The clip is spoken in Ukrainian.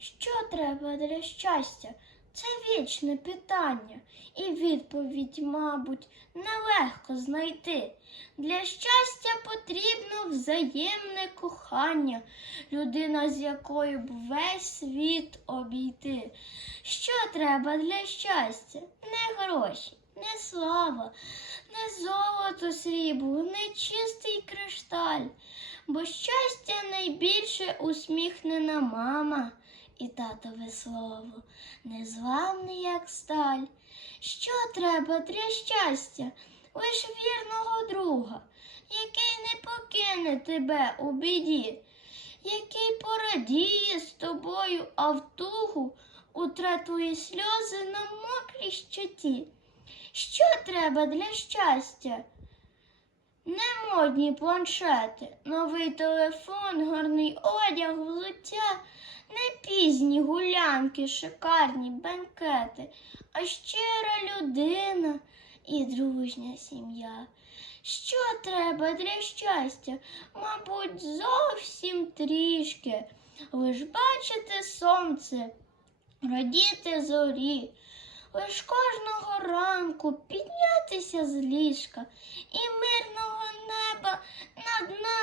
Що треба для щастя? Це вічне питання, і відповідь, мабуть, нелегко знайти. Для щастя потрібно взаємне кохання, людина, з якою б весь світ обійти. Що треба для щастя? Не гроші, не слава, не золото срібло, не чистий кришталь, бо щастя найбільше усміхнена мама і татове слово, незламний, як сталь. Що треба для щастя? Лиш вірного друга, який не покине тебе у біді, який порадіє з тобою, а в тугу утре твої сльози на мокрій щоті. Що треба для щастя? Не модні планшети, новий телефон, гарний одяг, взуття, не пізні гулянки, шикарні бенкети, а щира людина і дружня сім'я. Що треба для щастя? Мабуть, зовсім трішки. Лиш бачити сонце, радіти зорі, лиш кожного ранку піднятися з ліжка і мирного неба над нами.